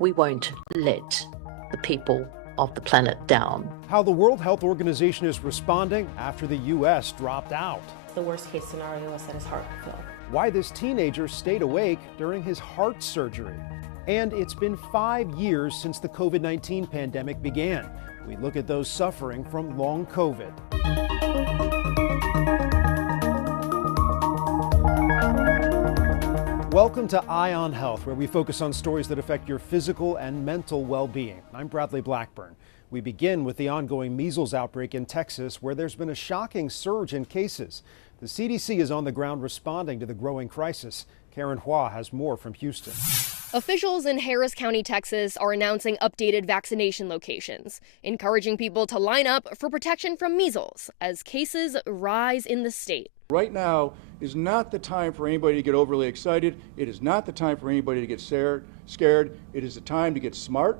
We won't let the people of the planet down. How the World Health Organization is responding after the U.S. dropped out. The worst case scenario is that his heart will fail. Why this teenager stayed awake during his heart surgery. And it's been 5 years since the COVID-19 pandemic began. We look at those suffering from long COVID. Welcome to Eye on Health, where we focus on stories that affect your physical and mental well-being. I'm Bradley Blackburn. We begin with the ongoing measles outbreak in Texas, where there's been a shocking surge in cases. The CDC is on the ground responding to the growing crisis. Karen Hua has more from Houston. Officials in Harris County, Texas are announcing updated vaccination locations, encouraging people to line up for protection from measles as cases rise in the state. Right now is not the time for anybody to get overly excited. It is not the time for anybody to get scared. It is the time to get smart,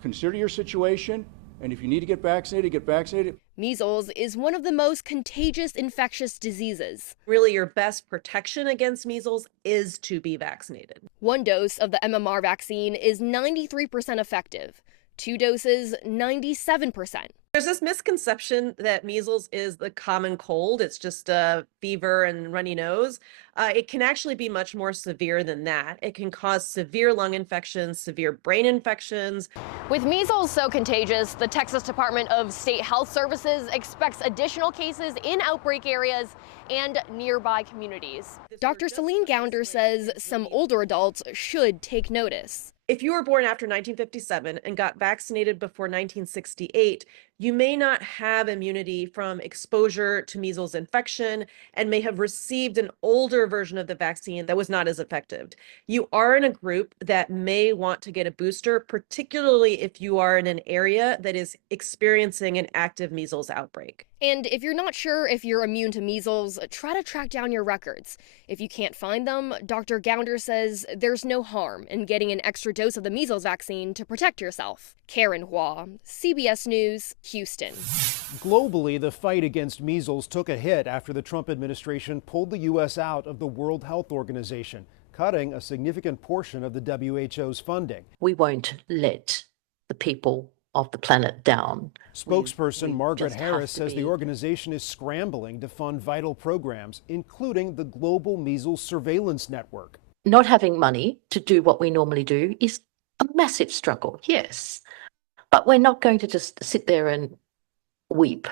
consider your situation, and if you need to get vaccinated, get vaccinated. Measles is one of the most contagious infectious diseases. Really, your best protection against measles is to be vaccinated. One dose of the MMR vaccine is 93% effective. 2 doses, 97%. There's this misconception that measles is the common cold. It's just a fever and runny nose. It can actually be much more severe than that. It can cause severe lung infections, severe brain infections. With measles so contagious, the Texas Department of State Health Services expects additional cases in outbreak areas and nearby communities. Dr. Celine Gounder says some older adults should take notice. If you were born after 1957 and got vaccinated before 1968, you may not have immunity from exposure to measles infection and may have received an older version of the vaccine that was not as effective. You are in a group that may want to get a booster, particularly if you are in an area that is experiencing an active measles outbreak. And if you're not sure if you're immune to measles, try to track down your records. If you can't find them, Dr. Gounder says there's no harm in getting an extra dose of the measles vaccine to protect yourself. Karen Hua, CBS News, Houston. Globally, the fight against measles took a hit after the Trump administration pulled the U.S. out of the World Health Organization, cutting a significant portion of the WHO's funding. We won't let the people of the planet down. Spokesperson Margaret just Harris have to says the be- organization is scrambling to fund vital programs, including the Global Measles Surveillance Network. Not having money to do what we normally do is a massive struggle, yes. But we're not going to just sit there and weep.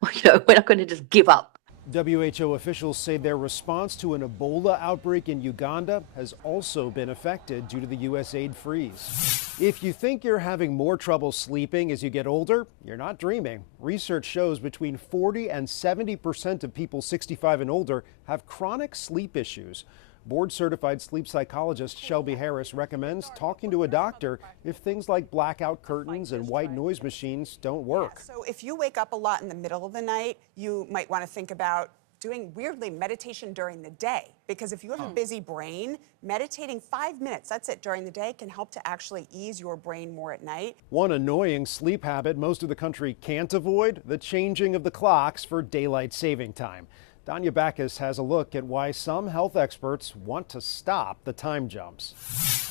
We're not going to just give up. WHO officials say their response to an Ebola outbreak in Uganda has also been affected due to the U.S. aid freeze. If you think you're having more trouble sleeping as you get older, you're not dreaming. Research shows between 40 and 70% of people 65 and older have chronic sleep issues. Board-certified sleep psychologist Shelby Harris recommends talking to a doctor if things like blackout curtains and white noise machines don't work. So if you wake up a lot in the middle of the night, you might want to think about doing, weirdly, meditation during the day. Because if you have a busy brain, meditating 5 minutes, that's it, during the day can help to actually ease your brain more at night. One annoying sleep habit most of the country can't avoid, the changing of the clocks for daylight saving time. Danya Backus has a look at why some health experts want to stop the time jumps.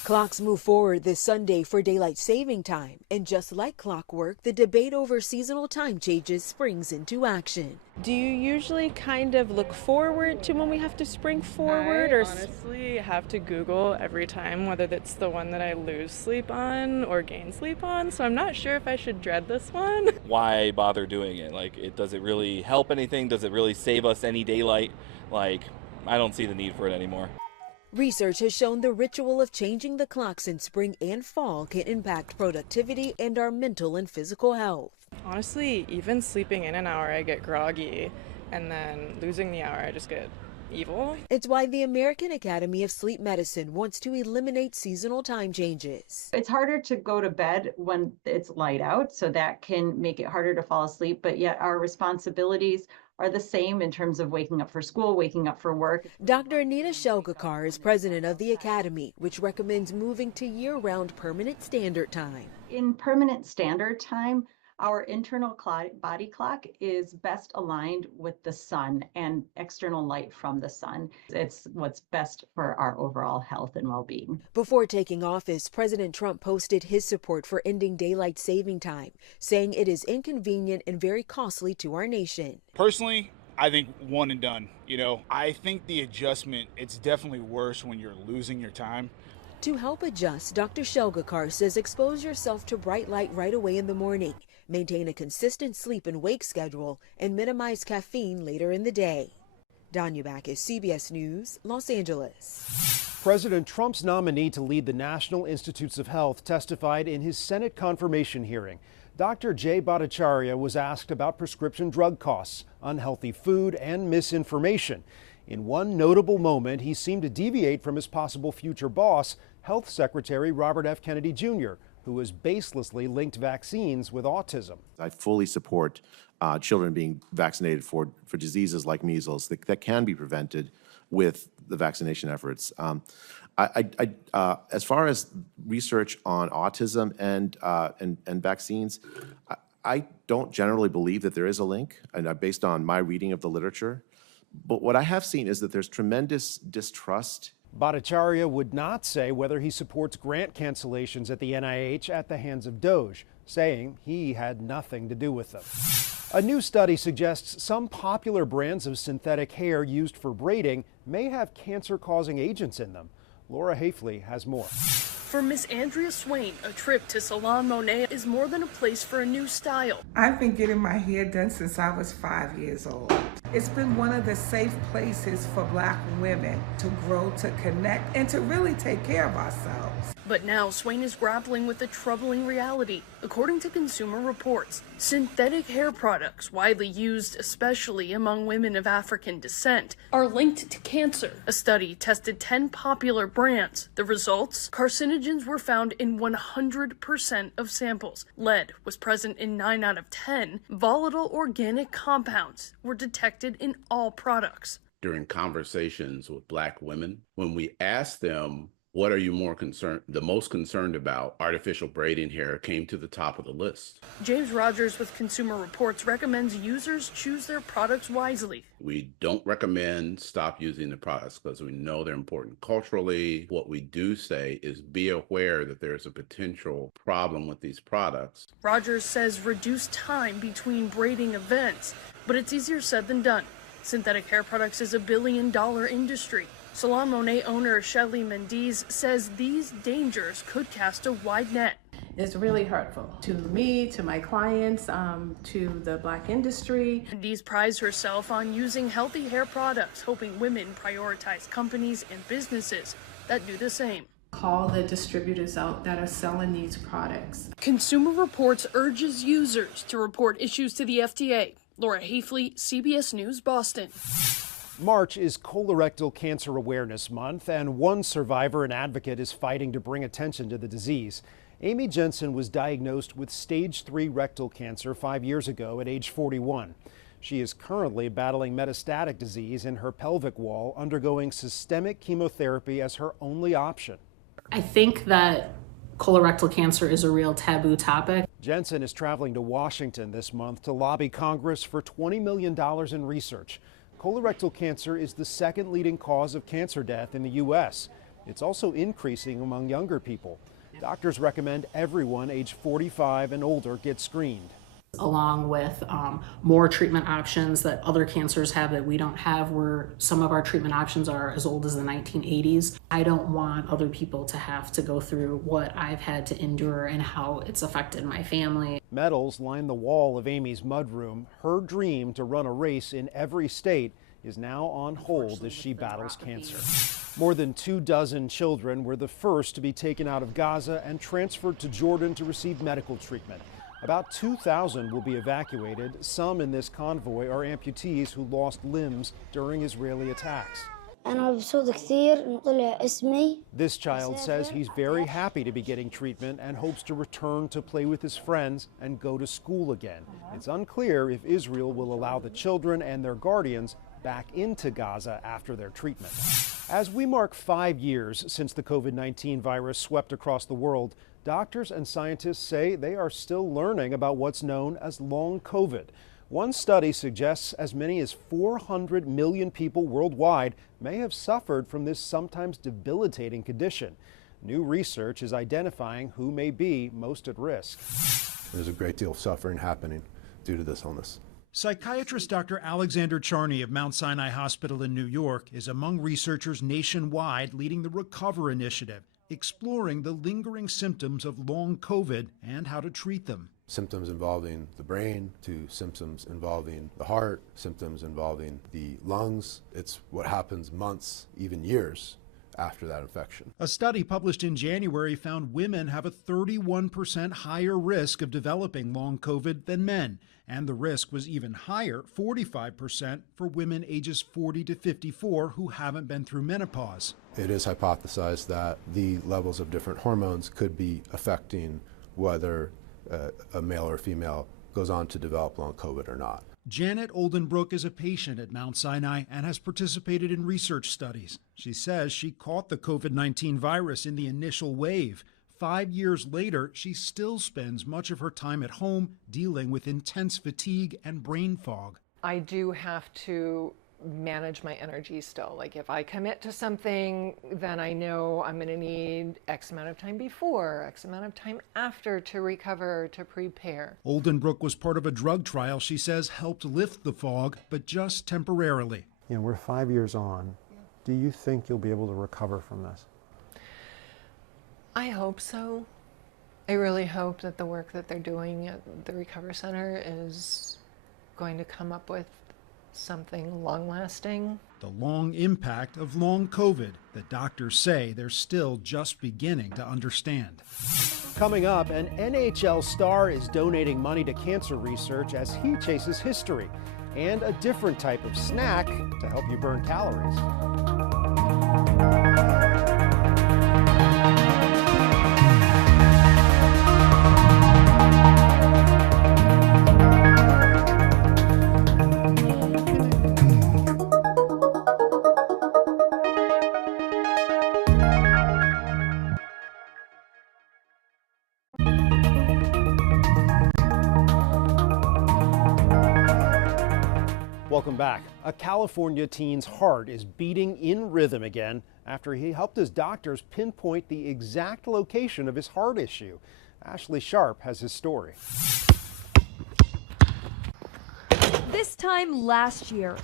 Clocks move forward this Sunday for daylight saving time, and just like clockwork, the debate over seasonal time changes springs into action. Do you usually kind of look forward to when we have to spring forward? I honestly have to Google every time whether that's the one that I lose sleep on or gain sleep on, so I'm not sure if I should dread this one. Why bother doing it? Does it really help anything? Does it really save us any daylight? I don't see the need for it anymore. Research has shown the ritual of changing the clocks in spring and fall can impact productivity and our mental and physical health. Honestly, even sleeping in an hour, I get groggy, and then losing the hour, I just get evil. It's why the American Academy of Sleep Medicine wants to eliminate seasonal time changes. It's harder to go to bed when it's light out, so that can make it harder to fall asleep, but yet our responsibilities are the same in terms of waking up for school, waking up for work. Dr. Anita Shelgakar is president of the Academy, which recommends moving to year-round permanent standard time. In permanent standard time, Our internal body clock is best aligned with the sun and external light from the sun. It's what's best for our overall health and well-being. Before taking office, President Trump posted his support for ending daylight saving time, saying it is inconvenient and very costly to our nation. Personally, I think one and done. I think the adjustment, it's definitely worse when you're losing your time. To help adjust, Dr. Shelgakar says expose yourself to bright light right away in the morning, maintain a consistent sleep and wake schedule, and minimize caffeine later in the day. Danya Backus, CBS News, Los Angeles. President Trump's nominee to lead the National Institutes of Health testified in his Senate confirmation hearing. Dr. Jay Bhattacharya was asked about prescription drug costs, unhealthy food, and misinformation. In one notable moment, he seemed to deviate from his possible future boss, Health Secretary Robert F. Kennedy Jr., who has baselessly linked vaccines with autism. I fully support children being vaccinated for diseases like measles that can be prevented with the vaccination efforts. As far as research on autism and vaccines, I don't generally believe that there is a link, and based on my reading of the literature. But what I have seen is that there's tremendous distrust. Bhattacharya would not say whether he supports grant cancellations at the NIH at the hands of DOJ, saying he had nothing to do with them. A new study suggests some popular brands of synthetic hair used for braiding may have cancer-causing agents in them. Laura Hafley has more. For Miss Andrea Swain, a trip to Salon Monet is more than a place for a new style. I've been getting my hair done since I was 5 years old. It's been one of the safe places for Black women to grow, to connect, and to really take care of ourselves. But now Swain is grappling with a troubling reality. According to Consumer Reports, synthetic hair products, widely used especially among women of African descent, are linked to cancer. A study tested 10 popular brands. The results? Carcinogens were found in 100% of samples. Lead was present in 9 out of 10. Volatile organic compounds were detected in all products. During conversations with Black women, when we asked them, what are you the most concerned about? Artificial braiding hair came to the top of the list. James Rogers with Consumer Reports recommends users choose their products wisely. We don't recommend stop using the products because we know they're important culturally. What we do say is be aware that there's a potential problem with these products. Rogers says reduce time between braiding events, but it's easier said than done. Synthetic hair products is $1 billion industry. Salon Monet owner Shelly Mendiz says these dangers could cast a wide net. It's really hurtful to me, to my clients, to the Black industry. Mendiz prides herself on using healthy hair products, hoping women prioritize companies and businesses that do the same. Call the distributors out that are selling these products. Consumer Reports urges users to report issues to the FDA. Laura Hafley, CBS News, Boston. March is Colorectal Cancer Awareness Month, and one survivor and advocate is fighting to bring attention to the disease. Amy Jensen was diagnosed with stage 3 rectal cancer 5 years ago at age 41. She is currently battling metastatic disease in her pelvic wall, undergoing systemic chemotherapy as her only option. I think that colorectal cancer is a real taboo topic. Jensen is traveling to Washington this month to lobby Congress for $20 million in research. Colorectal cancer is the second leading cause of cancer death in the U.S. It's also increasing among younger people. Doctors recommend everyone age 45 and older get screened. Along with more treatment options that other cancers have that we don't have, where some of our treatment options are as old as the 1980s. I don't want other people to have to go through what I've had to endure and how it's affected my family. Medals line the wall of Amy's mudroom. Her dream to run a race in every state is now on hold as she battles cancer. More than 24 children were the first to be taken out of Gaza and transferred to Jordan to receive medical treatment. About 2,000 will be evacuated. Some in this convoy are amputees who lost limbs during Israeli attacks. This child says he's very happy to be getting treatment and hopes to return to play with his friends and go to school again. It's unclear if Israel will allow the children and their guardians back into Gaza after their treatment. As we mark 5 years since the COVID-19 virus swept across the world, doctors and scientists say they are still learning about what's known as long COVID. One study suggests as many as 400 million people worldwide may have suffered from this sometimes debilitating condition. New research is identifying who may be most at risk. There's a great deal of suffering happening due to this illness. Psychiatrist Dr. Alexander Charney of Mount Sinai Hospital in New York is among researchers nationwide leading the Recover Initiative, exploring the lingering symptoms of long COVID and how to treat them. Symptoms involving the brain to symptoms involving the heart, symptoms involving the lungs. It's what happens months, even years after that infection. A study published in January found women have a 31% higher risk of developing long COVID than men, and the risk was even higher, 45%, for women ages 40 to 54 who haven't been through menopause. It is hypothesized that the levels of different hormones could be affecting whether a male or female goes on to develop long COVID or not. Janet Oldenbrook is a patient at Mount Sinai and has participated in research studies. She says she caught the COVID-19 virus in the initial wave. 5 years later, she still spends much of her time at home dealing with intense fatigue and brain fog. I do have to manage my energy still. Like if I commit to something, then I know I'm going to need X amount of time before, X amount of time after to recover, to prepare. Oldenbrook was part of a drug trial she says helped lift the fog, but just temporarily. You know, we're 5 years on. Do you think you'll be able to recover from this? I hope so. I really hope that the work that they're doing at the Recover Center is going to come up with something long-lasting. The long impact of long COVID that doctors say they're still just beginning to understand. Coming up, an NHL star is donating money to cancer research as he chases history, and a different type of snack to help you burn calories. Welcome back. A California teen's heart is beating in rhythm again after he helped his doctors pinpoint the exact location of his heart issue. Ashley Sharp has his story. This time last year,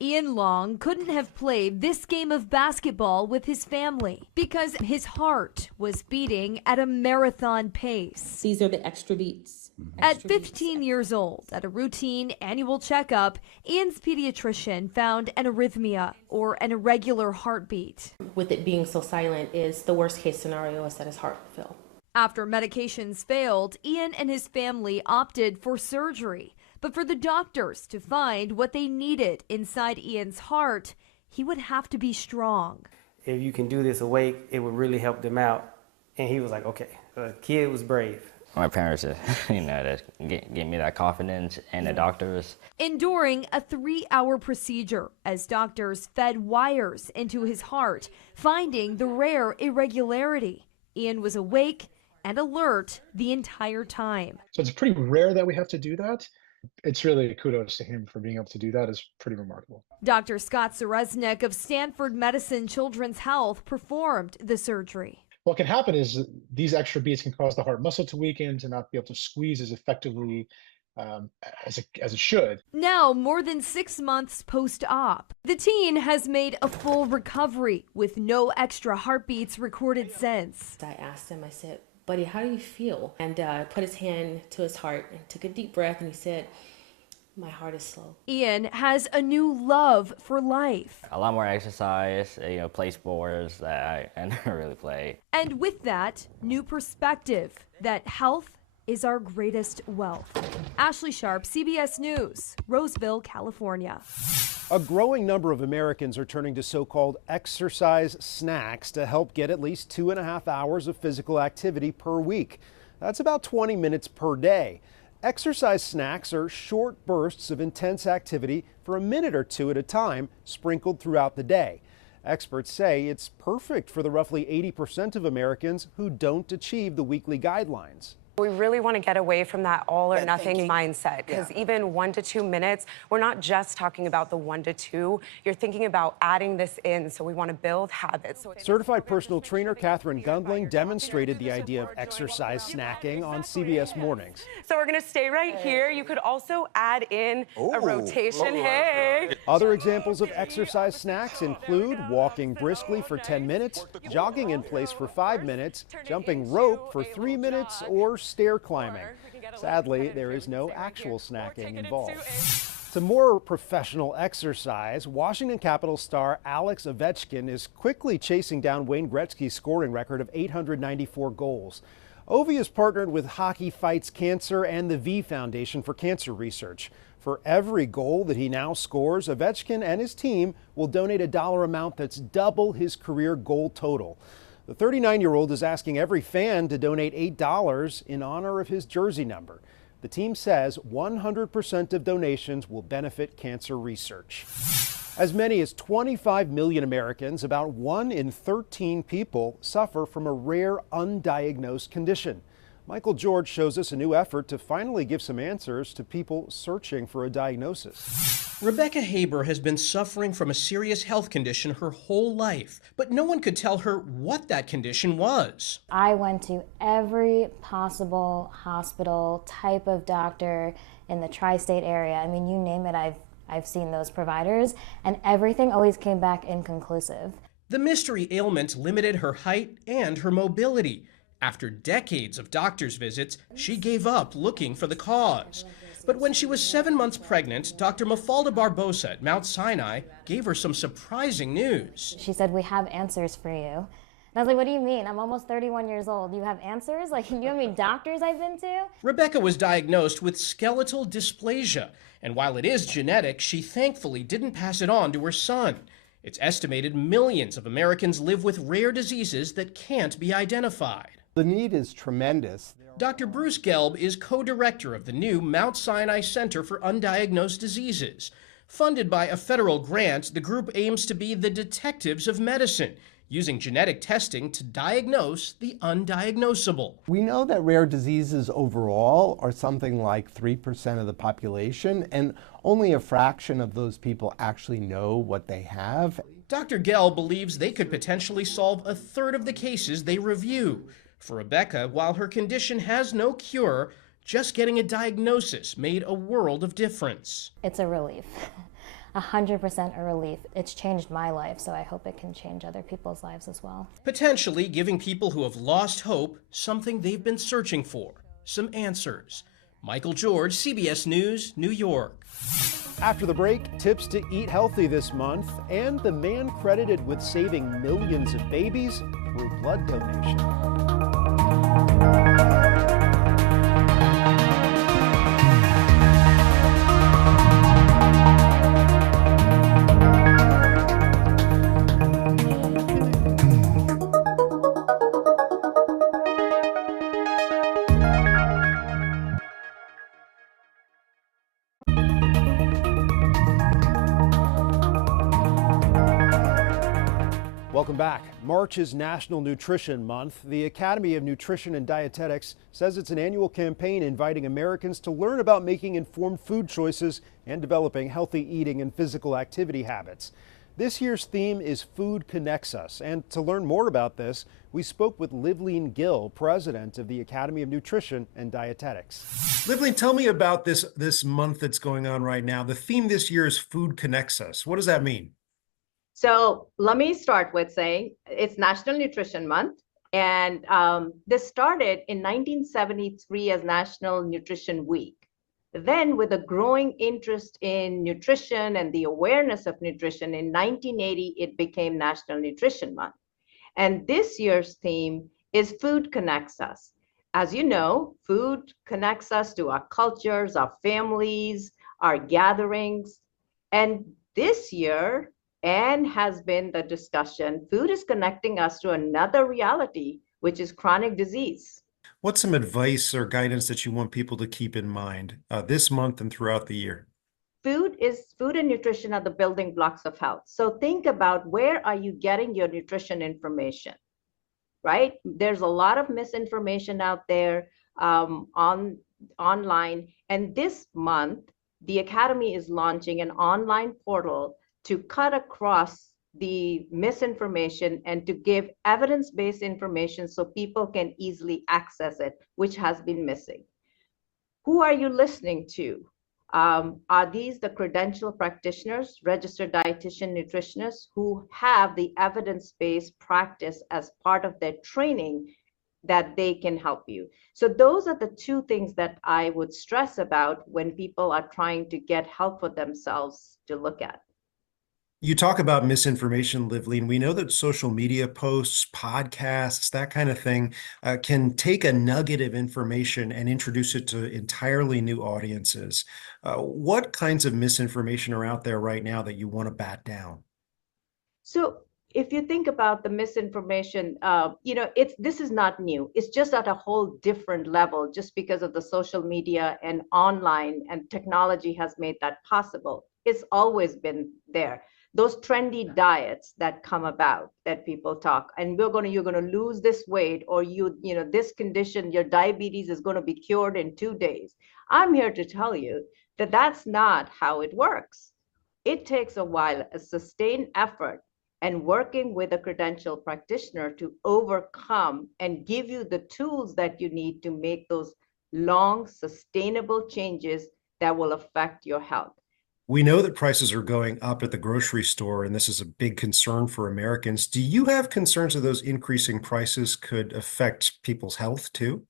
Ian Long couldn't have played this game of basketball with his family because his heart was beating at a marathon pace. These are the extra beats. At 15 years old, at a routine annual checkup, Ian's pediatrician found an arrhythmia, or an irregular heartbeat. With it being so silent, is the worst case scenario is that his heart will fail. After medications failed, Ian and his family opted for surgery. But for the doctors to find what they needed inside Ian's heart, he would have to be strong. If you can do this awake, it would really help them out. And he was like, okay, the kid was brave. My parents, that gave me that confidence, and the doctors. Enduring a 3-hour procedure as doctors fed wires into his heart, finding the rare irregularity. Ian was awake and alert the entire time. So it's pretty rare that we have to do that. It's really kudos to him for being able to do that. Is pretty remarkable. Dr. Scott Zareznik of Stanford Medicine Children's Health performed the surgery. What can happen is these extra beats can cause the heart muscle to weaken, to not be able to squeeze as effectively as it should. Now, more than 6 months post-op, the teen has made a full recovery with no extra heartbeats recorded since. I asked him, I said, buddy, how do you feel? And put his hand to his heart and took a deep breath, and he said, my heart is slow. Ian has a new love for life. A lot more exercise, play sports that I never really play. And with that, new perspective that health is our greatest wealth. Ashley Sharp, CBS News, Roseville, California. A growing number of Americans are turning to so-called exercise snacks to help get at least 2.5 hours of physical activity per week. That's about 20 minutes per day. Exercise snacks are short bursts of intense activity for a minute or two at a time, sprinkled throughout the day. Experts say it's perfect for the roughly 80% of Americans who don't achieve the weekly guidelines. We really want to get away from that all or nothing mindset, because even 1 to 2 minutes, we're not just talking about the 1 to 2. You're thinking about adding this in, so we want to build habits. Certified personal trainer Catherine Gundling demonstrated the idea of exercise snacking on CBS Mornings. So we're going to stay right here. You could also add in a rotation. Hey! Other examples of exercise snacks include walking briskly for 10 minutes, jogging in place for 5 minutes, jumping rope for 3 minutes, or stair climbing. Sadly, there is no actual snacking involved. To more professional exercise, Washington Capitals star Alex Ovechkin is quickly chasing down Wayne Gretzky's scoring record of 894 goals. Ovi is partnered with Hockey Fights Cancer and the V Foundation for Cancer Research. For every goal that he now scores, Ovechkin and his team will donate a dollar amount that's double his career goal total. The 39-year-old is asking every fan to donate $8 in honor of his jersey number. The team says 100% of donations will benefit cancer research. As many as 25 million Americans, about 1 in 13 people, suffer from a rare undiagnosed condition. Michael George shows us a new effort to finally give some answers to people searching for a diagnosis. Rebecca Haber has been suffering from a serious health condition her whole life, but no one could tell her what that condition was. I went to every possible hospital, type of doctor in the tri-state area. I mean, you name it, I've seen those providers, and everything always came back inconclusive. The mystery ailment limited her height and her mobility. After decades of doctor's visits, she gave up looking for the cause. But when she was 7 months pregnant, Dr. Mafalda Barbosa at Mount Sinai gave her some surprising news. She said, "We have answers for you." And I was like, "What do you mean? I'm almost 31 years old. You have answers? Like, you know how many doctors I've been to?" Rebecca was diagnosed with skeletal dysplasia, and while it is genetic, she thankfully didn't pass it on to her son. It's estimated millions of Americans live with rare diseases that can't be identified. The need is tremendous. Dr. Bruce Gelb is co-director of the new Mount Sinai Center for Undiagnosed Diseases. Funded by a federal grant, the group aims to be the detectives of medicine, using genetic testing to diagnose the undiagnosable. We know that rare diseases overall are something like 3% of the population, and only a fraction of those people actually know what they have. Dr. Gelb believes they could potentially solve a third of the cases they review. For Rebecca, while her condition has no cure, just getting a diagnosis made a world of difference. It's a relief. 100% a relief. It's changed my life, so I hope it can change other people's lives as well. Potentially giving people who have lost hope something they've been searching for, some answers. Michael George, CBS News, New York. After the break, tips to eat healthy this month, and the man credited with saving millions of babies through blood donation. Welcome back. March is National Nutrition Month. The Academy of Nutrition and Dietetics says it's an annual campaign inviting Americans to learn about making informed food choices and developing healthy eating and physical activity habits. This year's theme is Food Connects Us, and to learn more about this, we spoke with Livleen Gill, president of the Academy of Nutrition and Dietetics. Livleen, tell me about this month that's going on right now. The theme this year is Food Connects Us. What does that mean? So let me start with saying it's National Nutrition Month, and this started in 1973 as National Nutrition Week. Then, with a growing interest in nutrition and the awareness of nutrition, in 1980, it became National Nutrition Month. And this year's theme is Food Connects Us. As you know, food connects us to our cultures, our families, our gatherings. And this year, and has been the discussion, food is connecting us to another reality, which is chronic disease. What's some advice or guidance that you want people to keep in mind this month and throughout the year? Food food and nutrition are the building blocks of health. So think about, where are you getting your nutrition information, right? There's a lot of misinformation out there online. And this month, the Academy is launching an online portal to cut across the misinformation and to give evidence-based information so people can easily access it, which has been missing. Who are you listening to? Are these the credentialed practitioners, registered dietitian, nutritionists who have the evidence-based practice as part of their training that they can help you? So those are the two things that I would stress about when people are trying to get help for themselves to look at. You talk about misinformation, Livleen. We know that social media posts, podcasts, that kind of thing can take a nugget of information and introduce it to entirely new audiences. What kinds of misinformation are out there right now that you want to bat down? So if you think about the misinformation, this is not new. It's just at a whole different level, just because of the social media and online, and technology has made that possible. It's always been there. Those trendy diets that come about, that people talk, and you're going to lose this weight, or this condition, your diabetes is going to be cured in 2 days. I'm here to tell you that that's not how it works. It takes a while, a sustained effort, and working with a credentialed practitioner to overcome and give you the tools that you need to make those long, sustainable changes that will affect your health. We know that prices are going up at the grocery store, and this is a big concern for Americans. Do you have concerns that those increasing prices could affect people's health too?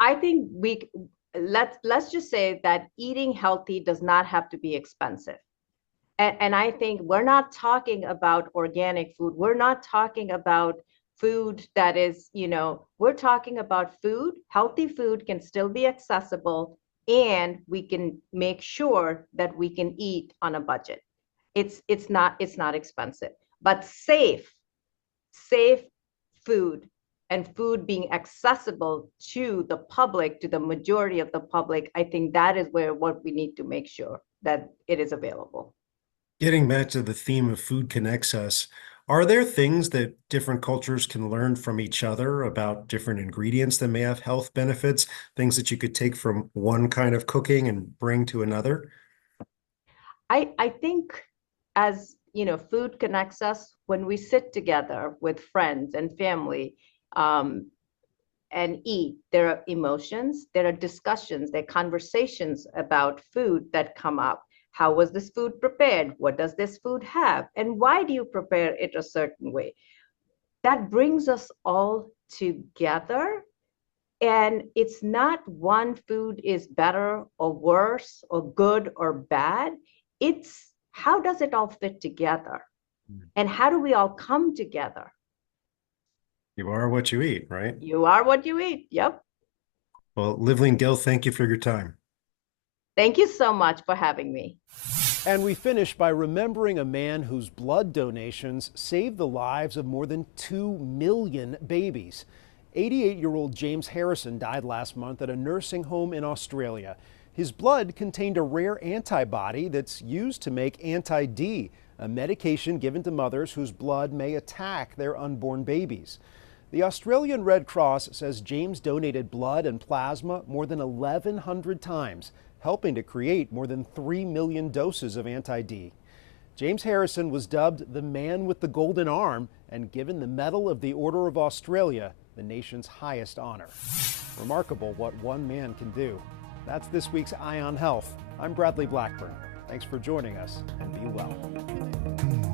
I think let's just say that eating healthy does not have to be expensive. And I think we're not talking about organic food. We're not talking about food that is, we're talking about food. Healthy food can still be accessible, and we can make sure that we can eat on a budget. It's not expensive, but safe food, and food being accessible to the public, to the majority of the public. I think that is what we need to make sure that it is available. Getting back to the theme of food connects us, are there things that different cultures can learn from each other about different ingredients that may have health benefits, things that you could take from one kind of cooking and bring to another? I think, as food connects us, when we sit together with friends and family and eat, there are emotions, there are discussions, there are conversations about food that come up. How was this food prepared? What does this food have? And why do you prepare it a certain way? That brings us all together. And it's not one food is better or worse or good or bad. It's how does it all fit together? And how do we all come together? You are what you eat, right? You are what you eat. Yep. Well, Livleen Gill, thank you for your time. Thank you so much for having me. And we finish by remembering a man whose blood donations saved the lives of more than 2 million babies. 88-year-old James Harrison died last month at a nursing home in Australia. His blood contained a rare antibody that's used to make anti-D, a medication given to mothers whose blood may attack their unborn babies. The Australian Red Cross says James donated blood and plasma more than 1,100 times, helping to create more than 3 million doses of anti-D. James Harrison was dubbed the man with the golden arm and given the Medal of the Order of Australia, the nation's highest honor. Remarkable what one man can do. That's this week's Eye on Health. I'm Bradley Blackburn. Thanks for joining us, and be well.